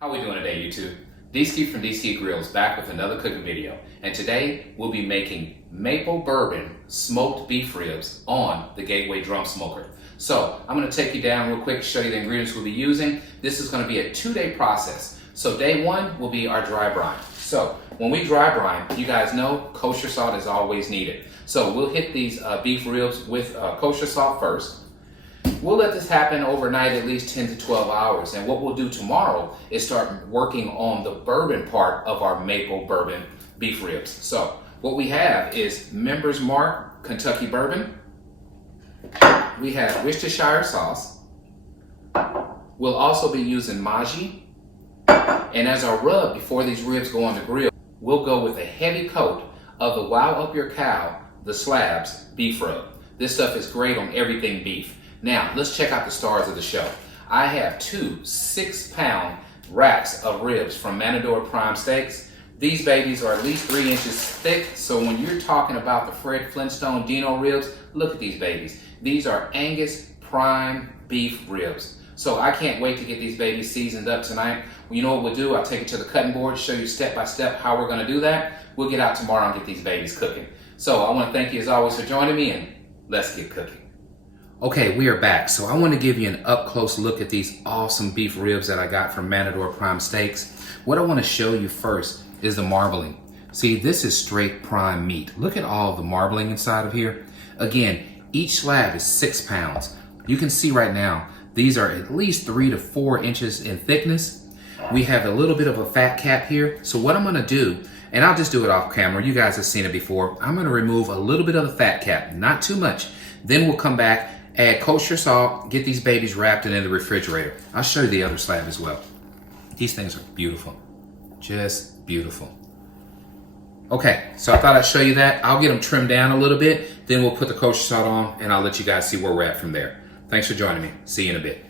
How we doing today, YouTube? DSK from DSK Grills back with another cooking video. And today we'll be making Maple Bourbon smoked beef ribs on the Gateway drum smoker. So I'm going to take you down real quick, show you the ingredients we'll be using. This is going to be a 2-day process. So day one will be our dry brine. So when we dry brine, you guys know kosher salt is always needed. So we'll hit these beef ribs with kosher salt first. We'll let this happen overnight, at least 10 to 12 hours. And what we'll do tomorrow is start working on the bourbon part of our Maple Bourbon beef ribs. So what we have is Members Mark Kentucky Bourbon. We have Worcestershire sauce. We'll also be using Maggi. And as our rub before these ribs go on the grill, we'll go with a heavy coat of the Wow Up Your Cow, the Slabs beef rub. This stuff is great on everything beef. Now, let's check out the stars of the show. I have 2 6-pound racks of ribs from Matador Prime Steaks. These babies are at least 3 inches thick, so when you're talking about the Fred Flintstone Dino ribs, look at these babies. These are Angus Prime beef ribs. So I can't wait to get these babies seasoned up tonight. Well, you know what we'll do? I'll take it to the cutting board, show you step by step how we're gonna do that. We'll get out tomorrow and get these babies cooking. So I wanna thank you as always for joining me, and let's get cooking. Okay, we are back. So I want to give you an up-close look at these awesome beef ribs that I got from Matador Prime Steaks. What I want to show you first is the marbling. See, this is straight prime meat. Look at all the marbling inside of here. Again, each slab is 6 pounds. You can see right now, these are at least 3 to 4 inches in thickness. We have a little bit of a fat cap here. So what I'm going to do, and I'll just do it off camera. You guys have seen it before. I'm going to remove a little bit of the fat cap, not too much. Then we'll come back, add kosher salt, get these babies wrapped in the refrigerator. I'll show you the other slab as well. These things are beautiful, just beautiful. Okay, so I thought I'd show you that. I'll get them trimmed down a little bit, then we'll put the kosher salt on, and I'll let you guys see where we're at from there. Thanks for joining me. See you in a bit.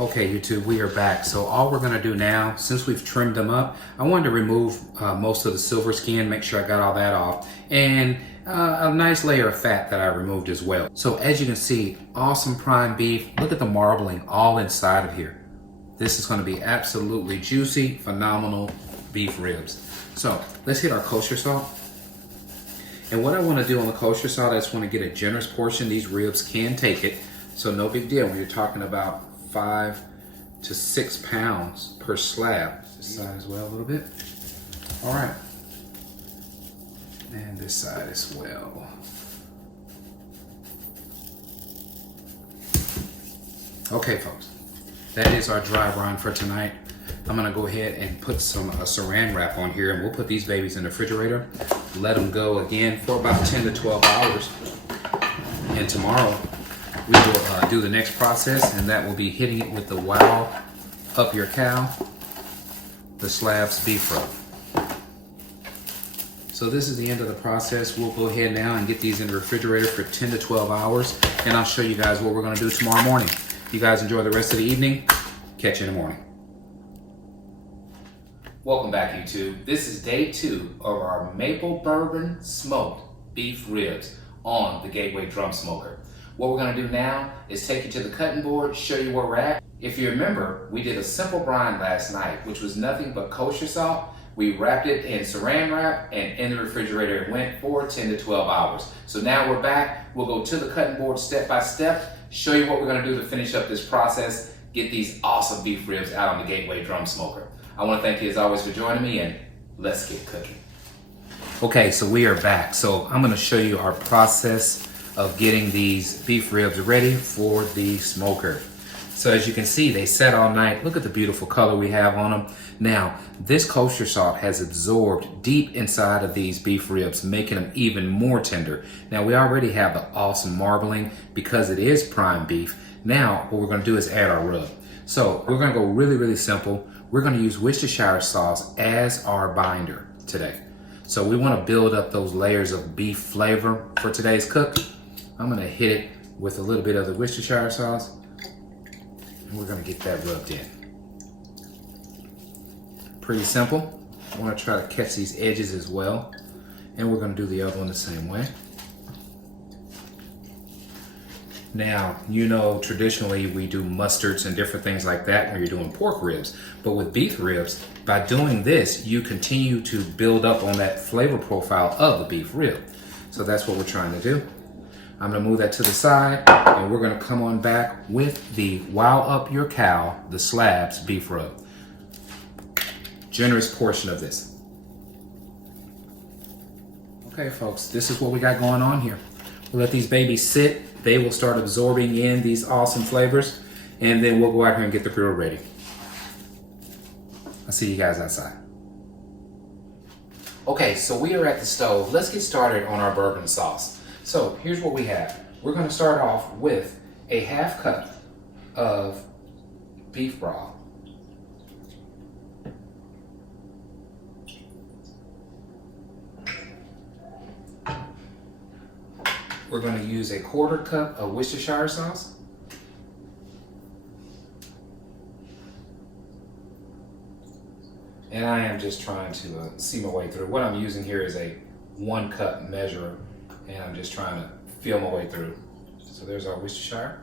Okay, YouTube, we are back. So all we're gonna do now, since we've trimmed them up, I wanted to remove most of the silver skin, make sure I got all that off, and a nice layer of fat that I removed as well. So as you can see, awesome prime beef. Look at the marbling all inside of here. This is gonna be absolutely juicy, phenomenal beef ribs. So let's hit our kosher salt. And what I wanna do on the kosher salt, I just wanna get a generous portion. These ribs can take it, so no big deal when you're talking about 5 to 6 pounds per slab. This side as well a little bit. All right. And this side as well. Okay, folks. That is our dry brine for tonight. I'm gonna go ahead and put some saran wrap on here, and we'll put these babies in the refrigerator. Let them go again for about 10 to 12 hours. And tomorrow, we will do the next process, and that will be hitting it with the Wow Up Your Cow the slabs beef rub. So this is the end of the process. We'll go ahead now and get these in the refrigerator for 10 to 12 hours, and I'll show you guys what we're gonna do tomorrow morning. You guys enjoy the rest of the evening. Catch you in the morning. Welcome back, YouTube. This is day 2 of our Maple Bourbon smoked beef ribs on the Gateway Drum Smoker. What we're gonna do now is take you to the cutting board, show you where we're at. If you remember, we did a simple brine last night, which was nothing but kosher salt. We wrapped it in saran wrap and in the refrigerator it went for 10 to 12 hours. So now we're back. We'll go to the cutting board step by step, show you what we're gonna do to finish up this process, get these awesome beef ribs out on the Gateway Drum Smoker. I wanna thank you as always for joining me, and let's get cooking. Okay, so we are back. So I'm gonna show you our process of getting these beef ribs ready for the smoker. So as you can see, they set all night. Look at the beautiful color we have on them. Now, this kosher salt has absorbed deep inside of these beef ribs, making them even more tender. Now, we already have the awesome marbling because it is prime beef. Now, what we're gonna do is add our rub. So we're gonna go really, really simple. We're gonna use Worcestershire sauce as our binder today. So we wanna build up those layers of beef flavor for today's cook. I'm gonna hit it with a little bit of the Worcestershire sauce. We're gonna get that rubbed in. Pretty simple. I wanna try to catch these edges as well. And we're gonna do the other one the same way. Now, you know, traditionally we do mustards and different things like that when you're doing pork ribs. But with beef ribs, by doing this, you continue to build up on that flavor profile of the beef rib. So that's what we're trying to do. I'm gonna move that to the side, and we're gonna come on back with the Wow Up Your Cow, the slabs beef rub. Generous portion of this. Okay, folks, this is what we got going on here. We'll let these babies sit. They will start absorbing in these awesome flavors, and then we'll go out here and get the grill ready. I'll see you guys outside. Okay, so we are at the stove. Let's get started on our bourbon sauce. So here's what we have. We're gonna start off with a half cup of beef broth. We're gonna use a 1/4 cup of Worcestershire sauce. And I am just trying to see my way through. What I'm using here is a 1 cup measure, and I'm just trying to feel my way through. So there's our Worcestershire.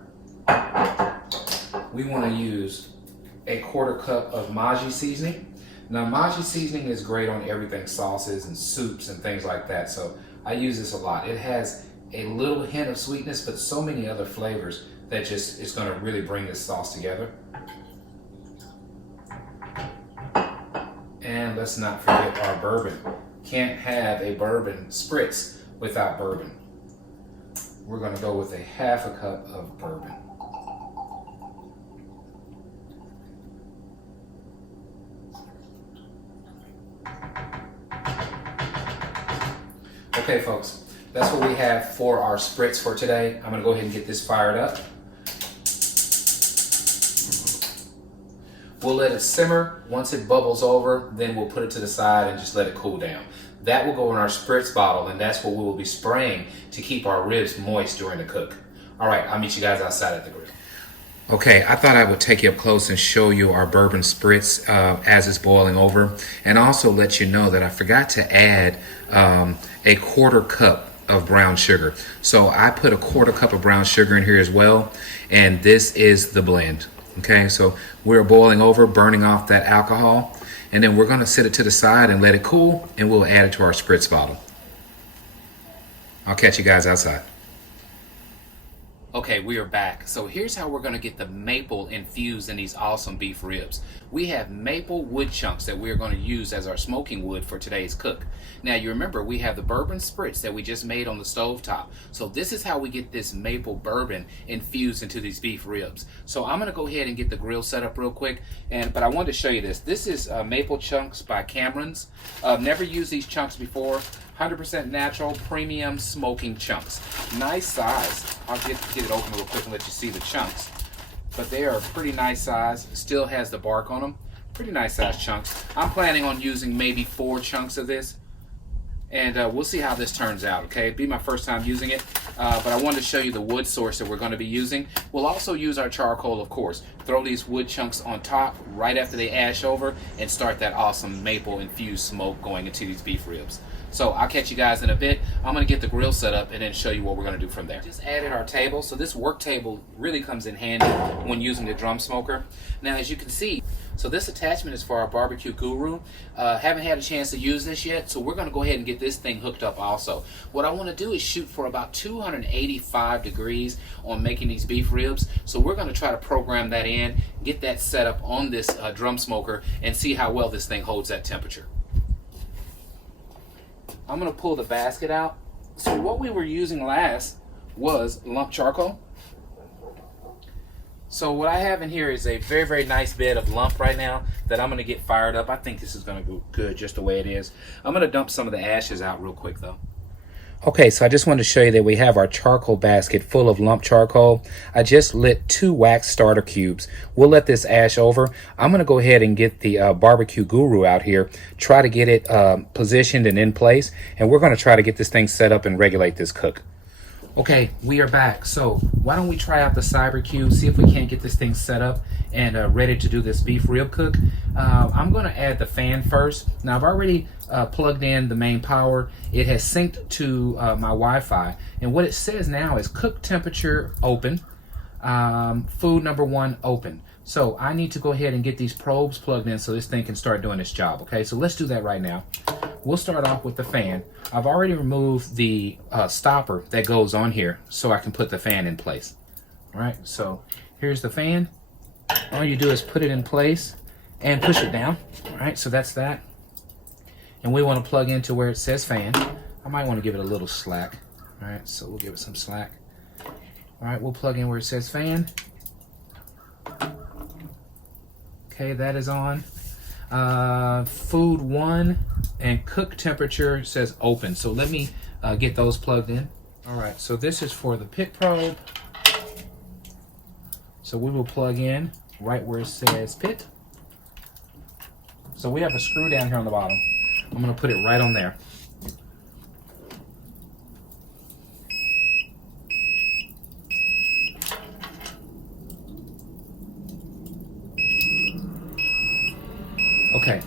We want to use a 1/4 cup of Maggi seasoning. Now, Maggi seasoning is great on everything, sauces and soups and things like that. So I use this a lot. It has a little hint of sweetness, but so many other flavors that just it's going to really bring this sauce together. And let's not forget our bourbon. Can't have a bourbon spritz without bourbon. We're gonna go with a 1/2 cup of bourbon. Okay, folks, that's what we have for our spritz for today. I'm gonna go ahead and get this fired up. We'll let it simmer. Once it bubbles over, then we'll put it to the side and just let it cool down. That will go in our spritz bottle, and that's what we will be spraying to keep our ribs moist during the cook. All right, I'll meet you guys outside at the grill. Okay, I thought I would take you up close and show you our bourbon spritz as it's boiling over, and also let you know that I forgot to add a 1/4 cup of brown sugar. So I put a 1/4 cup of brown sugar in here as well, and this is the blend. Okay, so we're boiling over, burning off that alcohol, and then we're gonna set it to the side and let it cool, and we'll add it to our spritz bottle. I'll catch you guys outside. Okay, we are back. So here's how we're gonna get the maple infused in these awesome beef ribs. We have maple wood chunks that we're gonna use as our smoking wood for today's cook. Now you remember we have the bourbon spritz that we just made on the stove top. So this is how we get this maple bourbon infused into these beef ribs. So I'm gonna go ahead and get the grill set up real quick, but I wanted to show you this. This is maple chunks by Cameron's. Never used these chunks before. 100% natural, premium smoking chunks. Nice size. I'll get it open real quick and let you see the chunks. But they are a pretty nice size. Still has the bark on them. Pretty nice sized chunks. I'm planning on using maybe 4 chunks of this, and we'll see how this turns out, okay? It'd be my first time using it, but I wanted to show you the wood source that we're going to be using. We'll also use our charcoal, of course. Throw these wood chunks on top right after they ash over and start that awesome maple infused smoke going into these beef ribs. So I'll catch you guys in a bit. I'm going to get the grill set up and then show you what we're going to do from there. Just added our table. So this work table really comes in handy when using the drum smoker. Now, as you can see, so this attachment is for our barbecue guru. Haven't had a chance to use this yet, so we're going to go ahead and get this thing hooked up also. What I want to do is shoot for about 285 degrees on making these beef ribs. So we're going to try to program that in, get that set up on this drum smoker, and see how well this thing holds that temperature. I'm going to pull the basket out. So what we were using last was lump charcoal. So what I have in here is a very, very nice bed of lump right now that I'm going to get fired up. I think this is going to go good just the way it is. I'm going to dump some of the ashes out real quick though. Okay, so I just wanted to show you that we have our charcoal basket full of lump charcoal. I just lit 2 wax starter cubes. We'll let this ash over. I'm going to go ahead and get the barbecue guru out here, try to get it positioned and in place, and we're going to try to get this thing set up and regulate this cook. Okay, we are back. So why don't we try out the Cyber Cube, see if we can't get this thing set up and ready to do this beef rib cook. I'm going to add the fan first. Now I've already plugged in the main power. It has synced to my Wi-Fi, and what it says now is cook temperature open, food number 1 open. So I need to go ahead and get these probes plugged in so this thing can start doing its job. Okay, so let's do that right now. We'll start off with the fan. I've already removed the stopper that goes on here so I can put the fan in place. All right, so here's the fan. All you do is put it in place and push it down. All right, so that's that. And we want to plug into where it says fan. I might want to give it a little slack. All right, so we'll give it some slack. All right, we'll plug in where it says fan. Okay, that is on. Food 1 and cook temperature says open. So let me get those plugged in. All right, so this is for the pit probe. So we will plug in right where it says pit. So we have a screw down here on the bottom. I'm going to put it right on there. Okay,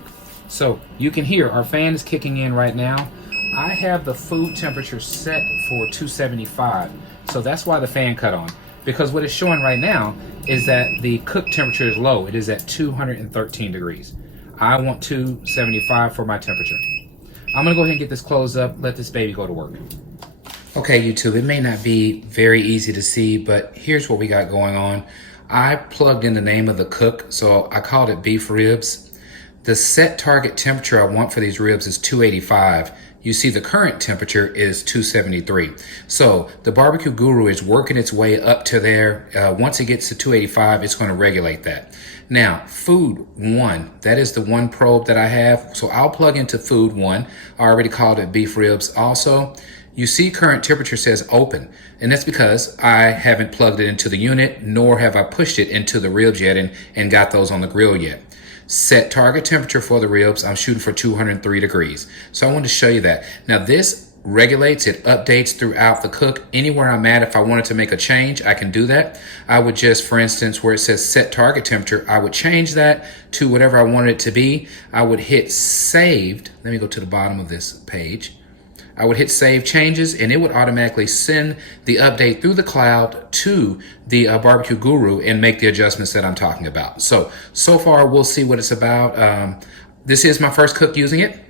so you can hear our fan is kicking in right now. I have the food temperature set for 275, so that's why the fan cut on. Because what it's showing right now is that the cook temperature is low. It is at 213 degrees. I want 275 for my temperature. I'm gonna go ahead and get this closed up, let this baby go to work. Okay, YouTube, it may not be very easy to see, but here's what we got going on. I plugged in the name of the cook, so I called it beef ribs. The set target temperature I want for these ribs is 285. You see the current temperature is 273. So the barbecue guru is working its way up to there. Once it gets to 285, it's going to regulate that. Now, food 1, that is the 1 probe that I have. So I'll plug into food 1. I already called it beef ribs. Also, you see current temperature says open, and that's because I haven't plugged it into the unit, nor have I pushed it into the ribs yet and got those on the grill yet. Set target temperature for the ribs, I'm shooting for 203 degrees. So I wanted to show you that. Now this regulates, it updates throughout the cook. Anywhere I'm at, if I wanted to make a change, I can do that. I would just, for instance, where it says set target temperature, I would change that to whatever I wanted it to be. I would hit saved. Let me go to the bottom of this page. I would hit save changes and it would automatically send the update through the cloud to the barbecue guru and make the adjustments that I'm talking about. So far we'll see what it's about. This is my first cook using it.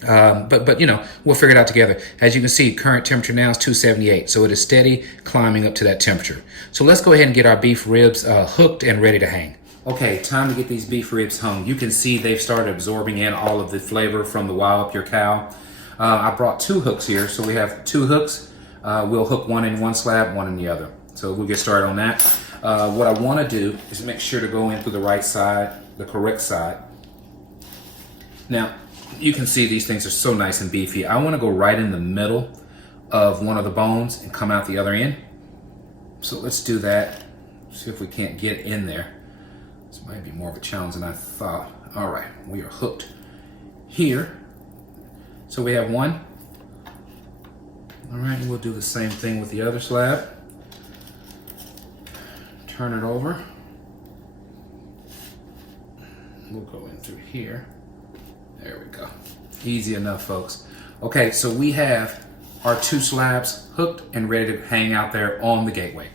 But you know, we'll figure it out together. As you can see, current temperature now is 278. So it is steady climbing up to that temperature. So let's go ahead and get our beef ribs hooked and ready to hang. Okay, time to get these beef ribs hung. You can see they've started absorbing in all of the flavor from the Wow Up Your Cow. I brought 2 hooks here, so we have 2 hooks. We'll hook one in one slab, one in the other. So we'll get started on that. What I want to do is make sure to go in through the right side, the correct side. Now, you can see these things are so nice and beefy. I want to go right in the middle of one of the bones and come out the other end. So let's do that. See if we can't get in there. This might be more of a challenge than I thought. All right, we are hooked here. So we have one. All right, we'll do the same thing with the other slab. Turn it over. We'll go in through here. There we go. Easy enough, folks. Okay, so we have our 2 slabs hooked and ready to hang out there on the gateway.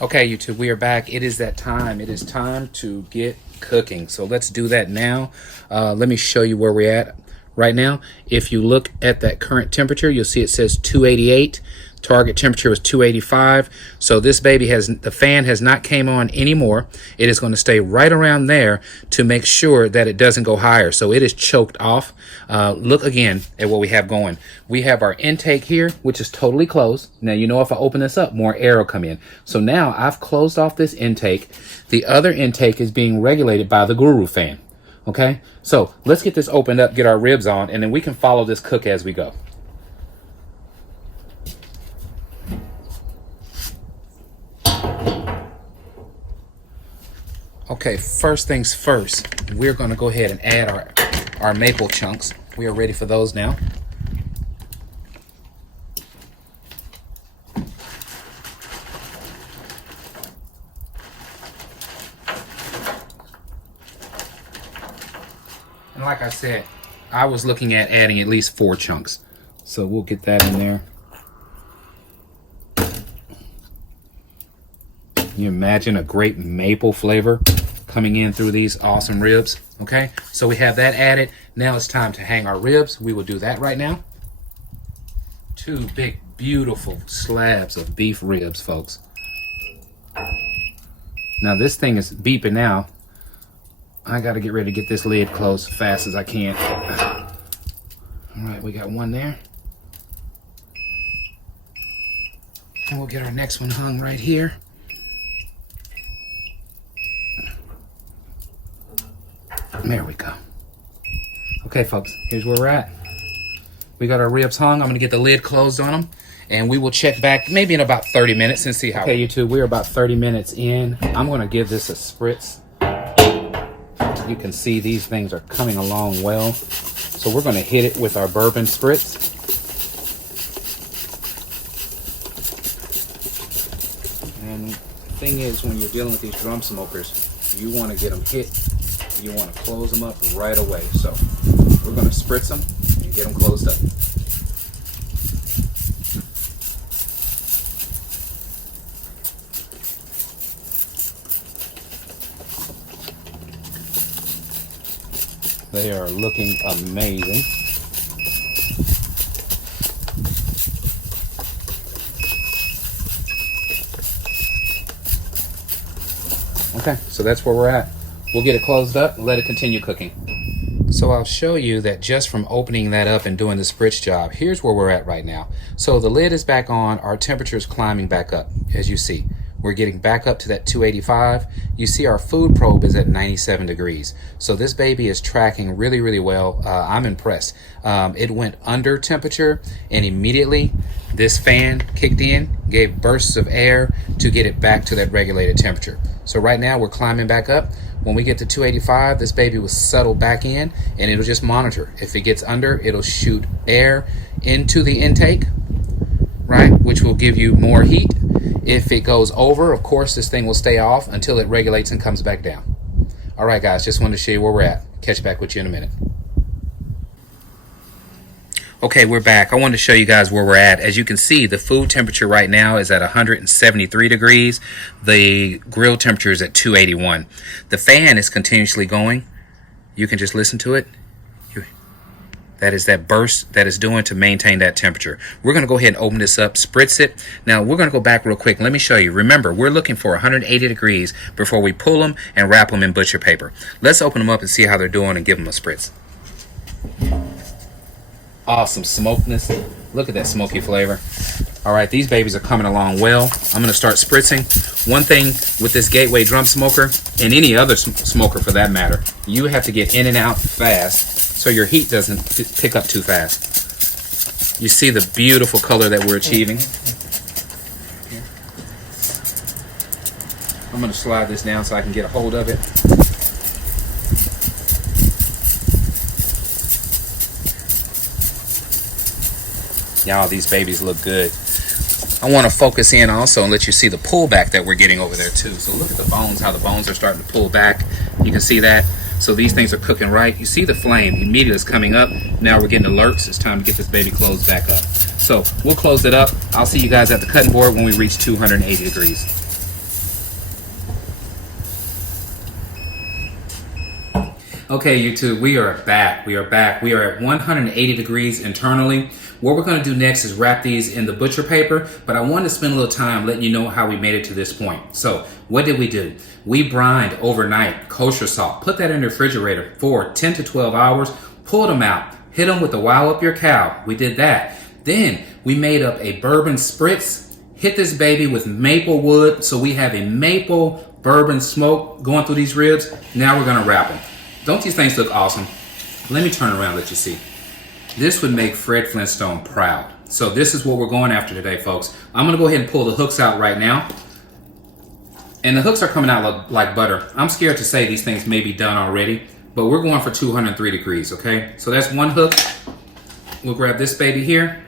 Okay, YouTube, we are back. It is that time. It is time to get cooking. So let's do that now. Let me show you where we're at right now. If you look at that current temperature, you'll see it says 288. Target temperature was 285. So this baby the fan has not came on anymore. It is going to stay right around there to make sure that it doesn't go higher. So it is choked off. Look again at what we have going. We have our intake here, which is totally closed. Now, you know, if I open this up, more air will come in. So now I've closed off this intake. The other intake is being regulated by the Guru fan. Okay, so let's get this opened up, get our ribs on, and then we can follow this cook as we go. Okay, first things first, we're going to go ahead and add our maple chunks. We are ready for those now. And like I said, I was looking at adding at least 4 chunks. So we'll get that in there. Can you imagine a great maple flavor coming in through these awesome ribs? Okay, so we have that added. Now it's time to hang our ribs. We will do that right now. 2 big, beautiful slabs of beef ribs, folks. Now this thing is beeping now. I got to get ready to get this lid closed as fast as I can. All right, we got one there. And we'll get our next one hung right here. There we go. Okay, folks, here's where we're at. We got our ribs hung. I'm gonna get the lid closed on them, and we will check back maybe in about 30 minutes and see how. Okay, YouTube, we're about 30 minutes in. I'm gonna give this a spritz. You can see these things are coming along well. So we're gonna hit it with our bourbon spritz. And the thing is, when you're dealing with these drum smokers, you wanna get them hit. You want to close them up right away. So we're going to spritz them and get them closed up. They are looking amazing. Okay, so that's where we're at. We'll get it closed up and let it continue cooking. So I'll show you that just from opening that up and doing the spritz job, here's where we're at right now. So the lid is back on, our temperature is climbing back up, as you see. We're getting back up to that 285. You see our food probe is at 97 degrees. So this baby is tracking really, really well. I'm impressed. It went under temperature, and immediately this fan kicked in, gave bursts of air to get it back to that regulated temperature. So right now we're climbing back up. When we get to 285, this baby will settle back in, and it'll just monitor. If it gets under, it'll shoot air into the intake, right, which will give you more heat. If it goes over, of course, this thing will stay off until it regulates and comes back down. All right, guys, just wanted to show you where we're at. Catch back with you in a minute. Okay, we're back. I wanted to show you guys where we're at. As you can see, the food temperature right now is at 173 degrees. The grill temperature is at 281. The fan is continuously going. You can just listen to it. That is that burst that is doing to maintain that temperature. We're going to go ahead and open this up, spritz it. Now, we're going to go back real quick. Let me show you. Remember, we're looking for 180 degrees before we pull them and wrap them in butcher paper. Let's open them up and see how they're doing and give them a spritz. Awesome smokiness. Look at that smoky flavor. All right, these babies are coming along well. I'm going to start spritzing. One thing with this Gateway drum smoker, and any other smoker for that matter, you have to get in and out fast so your heat doesn't pick up too fast. You see the beautiful color that we're achieving. I'm going to slide this down so I can get a hold of it. Y'all, these babies look good. I want to focus in also and let you see the pullback that we're getting over there too. So look at the bones, how the bones are starting to pull back. You can see that. So these things are cooking right. You see the flame immediately is coming up. Now we're getting alerts. It's time to get this baby closed back up. So we'll close it up. I'll see you guys at the cutting board when we reach 280 degrees. Okay, YouTube, we are back. We are back. We are at 180 degrees internally. What we're going to do next is wrap these in the butcher paper, but I wanted to spend a little time letting you know how we made it to this point. So what did we do? We brined overnight kosher salt, put that in the refrigerator for 10 to 12 hours, pulled them out, hit them with the wow up your cow. We did that. Then we made up a bourbon spritz, hit this baby with maple wood, so we have a maple bourbon smoke going through these ribs. Now we're going to wrap them. Don't these things look awesome? Let me turn around and let you see. This would make Fred Flintstone proud. So this is what we're going after today, folks. I'm gonna go ahead and pull the hooks out right now. And the hooks are coming out like butter. I'm scared to say these things may be done already, but we're going for 203 degrees, okay? So that's one hook. We'll grab this baby here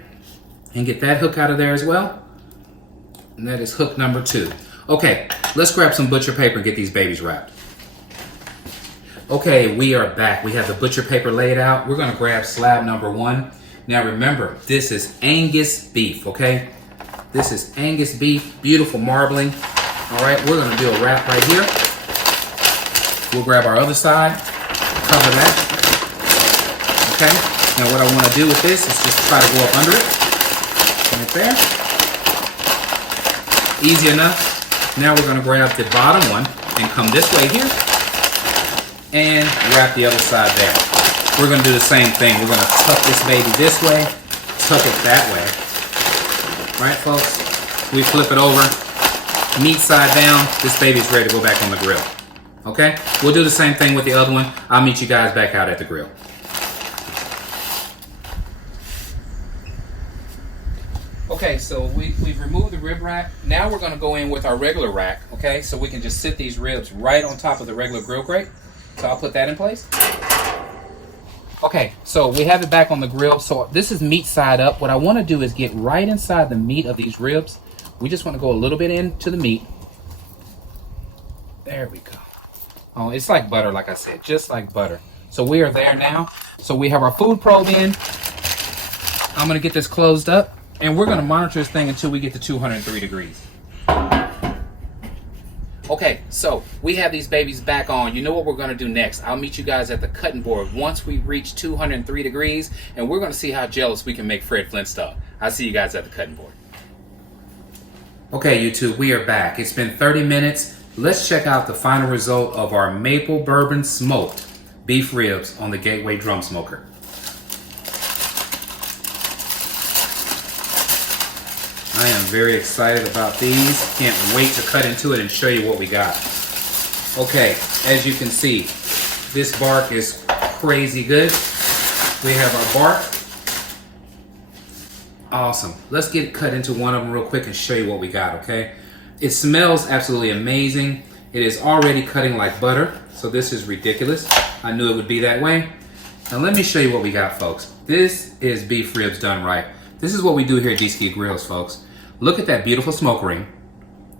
and get that hook out of there as well. And that is hook number 2. Okay, let's grab some butcher paper and get these babies wrapped. Okay, we are back. We have the butcher paper laid out. We're gonna grab slab number 1. Now remember, this is Angus beef, okay? This is Angus beef, beautiful marbling. All right, we're gonna do a wrap right here. We'll grab our other side, cover that, okay? Now what I wanna do with this is just try to go up under it, right there. Easy enough. Now we're gonna grab the bottom one and come this way here, and wrap the other side there. We're gonna do the same thing. We're gonna tuck this baby this way, tuck it that way. Right, folks? We flip it over, meat side down. This baby's ready to go back on the grill. Okay? We'll do the same thing with the other one. I'll meet you guys back out at the grill. Okay, so we've removed the rib rack. Now we're gonna go in with our regular rack, okay? So we can just sit these ribs right on top of the regular grill grate. So I'll put that in place. Okay, so we have it back on the grill. So this is meat side up. What I want to do is get right inside the meat of these ribs. We just want to go a little bit into the meat. There we go. Oh, it's like butter, like I said, just like butter. So we are there now. So we have our food probe in. I'm going to get this closed up, and we're going to monitor this thing until we get to 203 degrees. Okay, so we have these babies back on. You know what we're going to do next. I'll meet you guys at the cutting board once we reach 203 degrees, and we're going to see how jealous we can make Fred Flintstone. I'll see you guys at the cutting board. Okay, YouTube, we are back. It's been 30 minutes. Let's check out the final result of our maple bourbon smoked beef ribs on the Gateway drum smoker. I am very excited about these. Can't wait to cut into it and show you what we got. Okay, as you can see, this bark is crazy good. We have our bark. Awesome. Let's get cut into one of them real quick and show you what we got, okay? It smells absolutely amazing. It is already cutting like butter, so this is ridiculous. I knew it would be that way. Now let me show you what we got, folks. This is beef ribs done right. This is what we do here at D-Ski Grills, folks. Look at that beautiful smoke ring.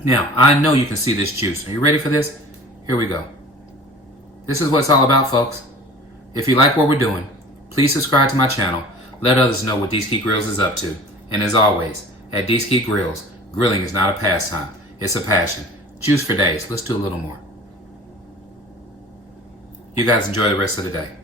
Now, I know you can see this juice. Are you ready for this? Here we go. This is what it's all about, folks. If you like what we're doing, please subscribe to my channel. Let others know what D-Ski Grills is up to. And as always, at D-Ski Grills, grilling is not a pastime. It's a passion. Juice for days. Let's do a little more. You guys enjoy the rest of the day.